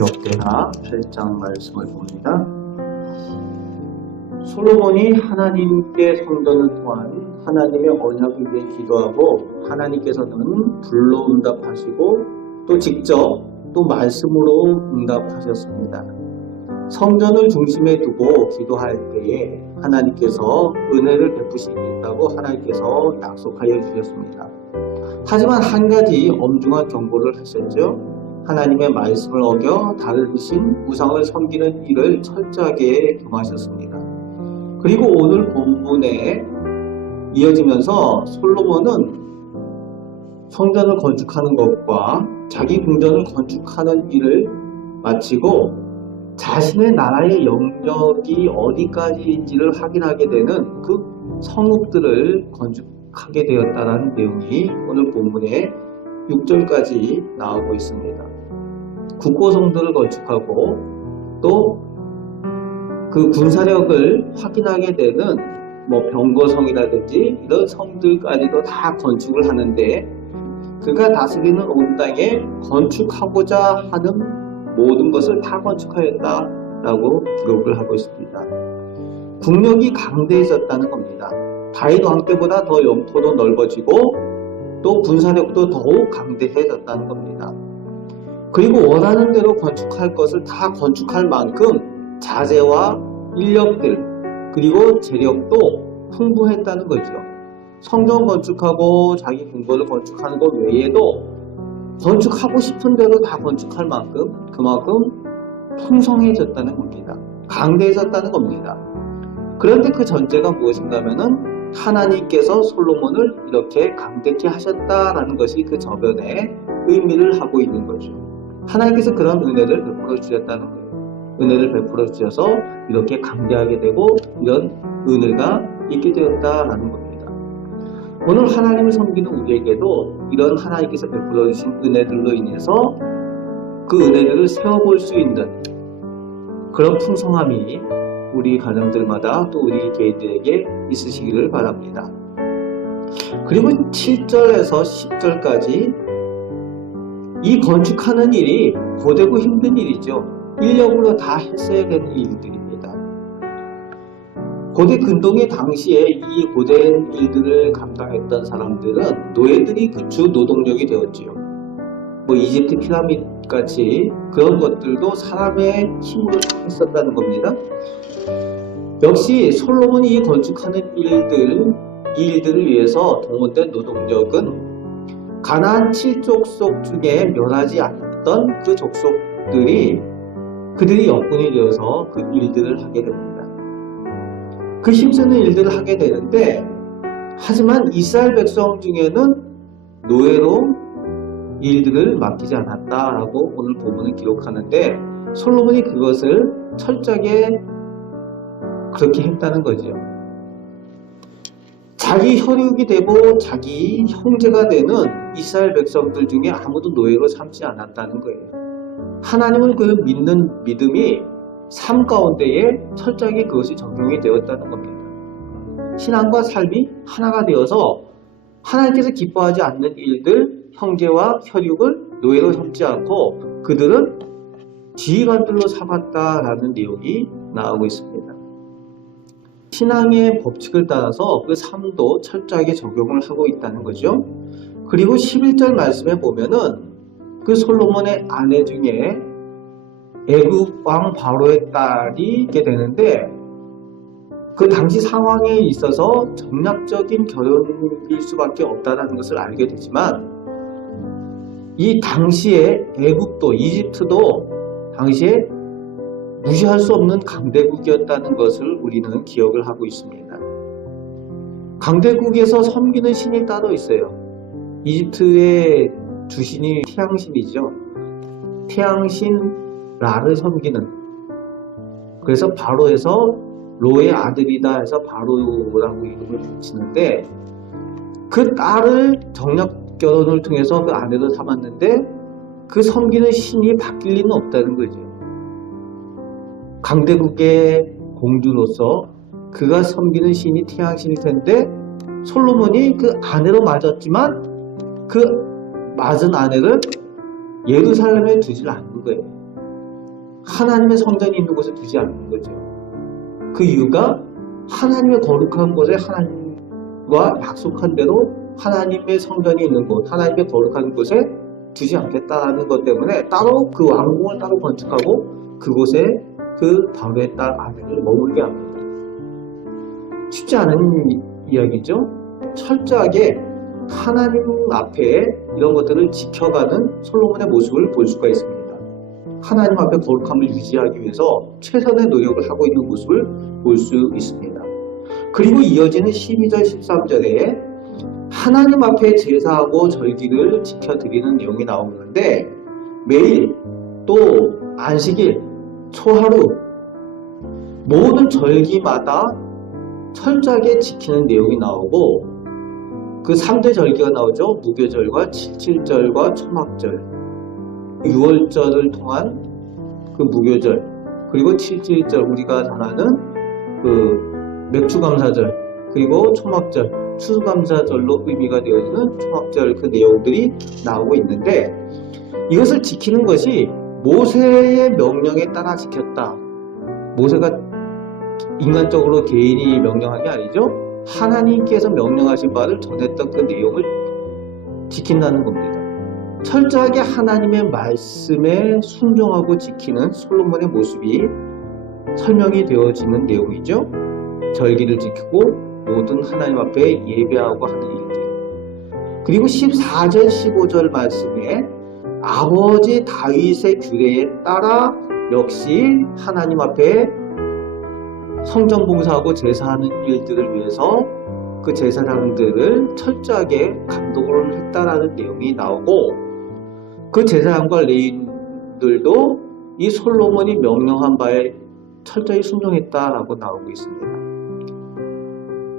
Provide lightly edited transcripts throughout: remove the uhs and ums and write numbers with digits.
역대하 8장 말씀을 봅니다. 솔로몬이 하나님께 성전을 통한 하나님의 언약을 위해 기도하고 하나님께서는 불로 응답하시고 또 직접 또 말씀으로 응답하셨습니다. 성전을 중심에 두고 기도할 때에 하나님께서 은혜를 베푸시겠다고 하나님께서 약속하여 주셨습니다. 하지만 한 가지 엄중한 경고를 하셨죠. 하나님의 말씀을 어겨 다른 신 우상을 섬기는 일을 철저하게 금하셨습니다. 그리고 오늘 본문에 이어지면서 솔로몬은 성전을 건축하는 것과 자기 궁전을 건축하는 일을 마치고 자신의 나라의 영역이 어디까지인지를 확인하게 되는 그 성읍들을 건축하게 되었다는 내용이 오늘 본문의 6절까지 나오고 있습니다. 국고성들을 건축하고 또 그 군사력을 확인하게 되는 병거성이라든지 이런 성들까지도 다 건축을 하는데 그가 다스리는 온 땅에 건축하고자 하는 모든 것을 다 건축하였다라고 기록을 하고 있습니다. 국력이 강대해졌다는 겁니다. 다윗 왕 때보다 더 영토도 넓어지고 또 군사력도 더욱 강대해졌다는 겁니다. 그리고 원하는 대로 건축할 것을 다 건축할 만큼 자재와 인력들 그리고 재력도 풍부했다는 거죠. 성전 건축하고 자기 궁궐을 건축하는 것 외에도 건축하고 싶은 대로 다 건축할 만큼 그만큼 풍성해졌다는 겁니다. 강대해졌다는 겁니다. 그런데 그 전제가 무엇인가 하면은 하나님께서 솔로몬을 이렇게 강대케 하셨다라는 것이 그 저변에 의미를 하고 있는 거죠. 하나님께서 그런 은혜를 베풀어 주셨다는 거예요. 은혜를 베풀어 주셔서 이렇게 강대하게 되고 이런 은혜가 있게 되었다라는 겁니다. 오늘 하나님을 섬기는 우리에게도 이런 하나님께서 베풀어 주신 은혜들로 인해서 그 은혜들을 세워볼 수 있는 그런 풍성함이 우리 가정들마다 또 우리 개인들에게 있으시기를 바랍니다. 그리고 7절에서 10절까지 이 건축하는 일이 고되고 힘든 일이죠. 인력으로 다 했어야 되는 일들입니다. 고대 근동의 당시에 이 고된 일들을 감당했던 사람들은 노예들이 그 주 노동력이 되었지요. 이집트 피라미드 같이 그런 것들도 사람의 힘으로 했었다는 겁니다. 역시 솔로몬이 이 건축하는 이 일들을 위해서 동원된 노동력은 가나안 7족속 중에 멸하지 않았던 그 족속들이 그들이 영분이 되어서 그 일들을 하게 됩니다. 그 힘쓰는 일들을 하게 되는데 하지만 이스라엘 백성 중에는 노예로 일들을 맡기지 않았다라고 오늘 본문은 기록하는데 솔로몬이 그것을 철저하게 그렇게 했다는 거죠. 자기 혈육이 되고 자기 형제가 되는 이스라엘 백성들 중에 아무도 노예로 삼지 않았다는 거예요. 하나님을 그 믿는 믿음이 삶 가운데에 철저하게 그것이 적용이 되었다는 겁니다. 신앙과 삶이 하나가 되어서 하나님께서 기뻐하지 않는 일들, 형제와 혈육을 노예로 삼지 않고 그들은 지휘관들로 삼았다라는 내용이 나오고 있습니다. 신앙의 법칙을 따라서 그 삶도 철저하게 적용을 하고 있다는 거죠. 그리고 11절 말씀에 보면은 그 솔로몬의 아내 중에 애굽 왕 바로의 딸이 있게 되는데 그 당시 상황에 있어서 정략적인 결혼일 수밖에 없다는 것을 알게 되지만 이 당시에 애굽도 이집트도 당시에 무시할 수 없는 강대국이었다는 것을 우리는 기억을 하고 있습니다. 강대국에서 섬기는 신이 따로 있어요. 이집트의 주신이 태양신이죠. 태양신 라를 섬기는, 그래서 바로에서 로의 아들이다 해서 바로라고 이름을 붙이는데 그 딸을 정략 결혼을 통해서 그 아내로 삼았는데 그 섬기는 신이 바뀔 리는 없다는 거죠. 강대국의 공주로서 그가 섬기는 신이 태양신일 텐데 솔로몬이 그 아내로 맞았지만 그 맞은 아내를 예루살렘에 두질 않는 거예요. 하나님의 성전이 있는 곳에 두지 않는 거죠. 그 이유가 하나님의 거룩한 곳에 하나님과 약속한 대로 하나님의 성전이 있는 곳, 하나님의 거룩한 곳에 두지 않겠다는 것 때문에 따로 그 왕궁을 따로 건축하고 그곳에 그 바로의 딸 아내를 머물게 합니다. 쉽지 않은 이야기죠. 철저하게 하나님 앞에 이런 것들을 지켜가는 솔로몬의 모습을 볼 수가 있습니다. 하나님 앞에 거룩함을 유지하기 위해서 최선의 노력을 하고 있는 모습을 볼 수 있습니다. 그리고 이어지는 12절 13절에 하나님 앞에 제사하고 절기를 지켜드리는 내용이 나오는데 매일 또 안식일, 초하루 모든 절기마다 철저하게 지키는 내용이 나오고 그 3대 절기가 나오죠. 무교절과 칠칠절과 초막절, 6월절을 통한 그 무교절, 그리고 칠칠절 우리가 잘 아는 그 맥주감사절, 그리고 초막절, 추수감사절로 의미가 되어지는 초막절 그 내용들이 나오고 있는데 이것을 지키는 것이 모세의 명령에 따라 지켰다. 모세가 인간적으로 개인이 명령한 게 아니죠. 하나님께서 명령하신 바를 전했던 그 내용을 지킨다는 겁니다. 철저하게 하나님의 말씀에 순종하고 지키는 솔로몬의 모습이 설명이 되어지는 내용이죠. 절기를 지키고 모든 하나님 앞에 예배하고 하는 일들. 그리고 14절 15절 말씀에 아버지 다윗의 규례에 따라 역시 하나님 앞에 성전 봉사하고 제사하는 일들을 위해서 그 제사장들을 철저하게 감독을 했다라는 내용이 나오고 그 제사장과 레위인들도 이 솔로몬이 명령한 바에 철저히 순종했다라고 나오고 있습니다.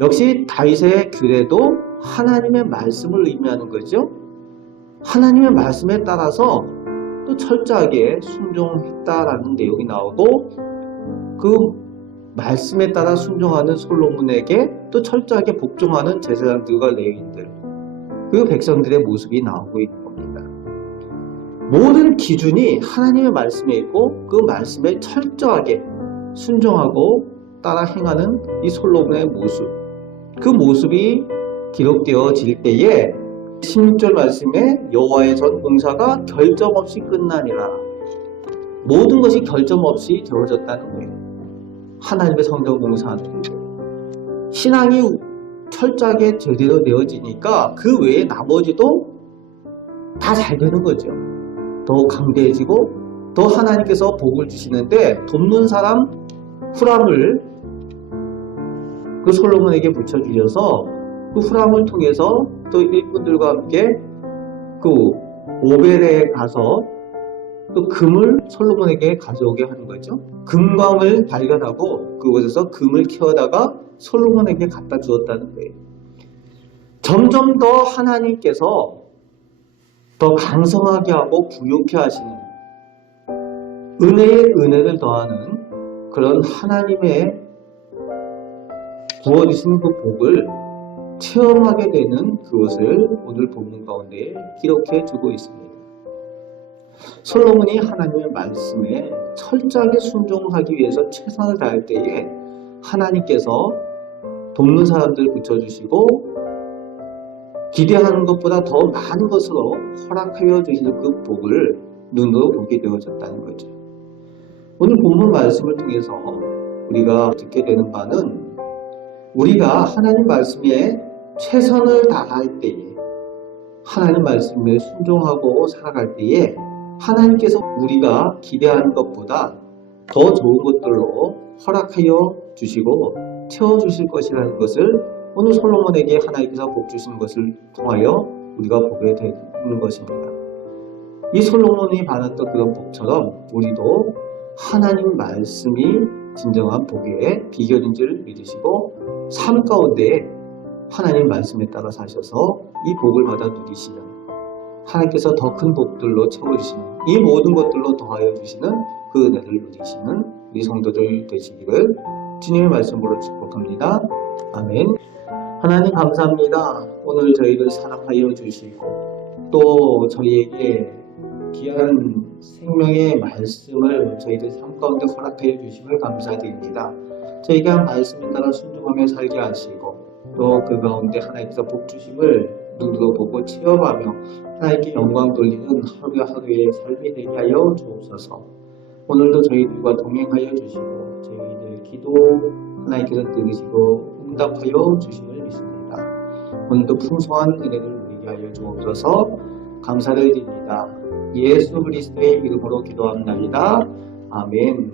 역시 다윗의 규례도 하나님의 말씀을 의미하는 거죠. 하나님의 말씀에 따라서 또 철저하게 순종했다라는 내용이 나오고 그 말씀에 따라 순종하는 솔로몬에게 또 철저하게 복종하는 제사장들과 레위인들, 그 백성들의 모습이 나오고 있는 겁니다. 모든 기준이 하나님의 말씀에 있고 그 말씀에 철저하게 순종하고 따라 행하는 이 솔로몬의 모습, 그 모습이 기록되어질 때에 16절 말씀에 여호와의 전 공사가 결점 없이 끝나니라. 모든 것이 결점 없이 되어졌다는 거예요. 하나님의 성전 공사하는 신앙이 철저하게 제대로 되어지니까 그 외에 나머지도 다 잘 되는 거죠. 더 강대해지고 더 하나님께서 복을 주시는데 돕는 사람 후람을 그 솔로몬에게 붙여주셔서 그 후람을 통해서 또 일꾼들과 함께 그 오벨에 가서 또 금을 솔로몬에게 가져오게 하는 거죠. 금광을 발견하고 그곳에서 금을 캐어다가 솔로몬에게 갖다 주었다는 거예요. 점점 더 하나님께서 더 강성하게 하고 부욕해 하시는 은혜에 은혜를 더하는 그런 하나님의 부어주신 그 복을 체험하게 되는 그것을 오늘 본문 가운데 기록해 주고 있습니다. 솔로몬이 하나님의 말씀에 철저하게 순종하기 위해서 최선을 다할 때에 하나님께서 돕는 사람들을 붙여주시고 기대하는 것보다 더 많은 것으로 허락하여 주시는 그 복을 눈으로 보게 되어졌다는 거죠. 오늘 본문 말씀을 통해서 우리가 듣게 되는 바는 우리가 하나님 말씀에 최선을 다할 때에 하나님 말씀에 순종하고 살아갈 때에 하나님께서 우리가 기대하는 것보다 더 좋은 것들로 허락하여 주시고 채워주실 것이라는 것을 오늘 솔로몬에게 하나님께서 복 주시는 것을 통하여 우리가 보게 되는 것입니다. 이 솔로몬이 받았던 그런 복처럼 우리도 하나님 말씀이 진정한 복의 비결인 줄 믿으시고 삶 가운데 하나님 말씀에 따라 사셔서 이 복을 받아 누리시는 하나님께서 더 큰 복들로 채워주시는 이 모든 것들로 더하여 주시는 그 은혜를 누리시는 우리 성도들 되시기를 주님의 말씀으로 축복합니다. 아멘. 하나님 감사합니다. 오늘 저희를 사랑하여 주시고 또 저희에게 귀한 생명의 말씀을 저희들 삶 가운데 허락하여 주심을 감사드립니다. 저희가 말씀에 따라 순종하며 살게 하시고 또 그 가운데 하나님께서 복 주심을 눈으로 보고 체험하며 하나님께 영광 돌리는 하루하루의 삶이 되게 하여 주옵소서. 오늘도 저희들과 동행하여 주시고 저희들 기도 하나님께서 들으시고 응답하여 주심을 믿습니다. 오늘도 풍성한 은혜를 누리게 하여 주옵소서. 감사를 드립니다. 예수 그리스도의 이름으로 기도합니다. 아멘.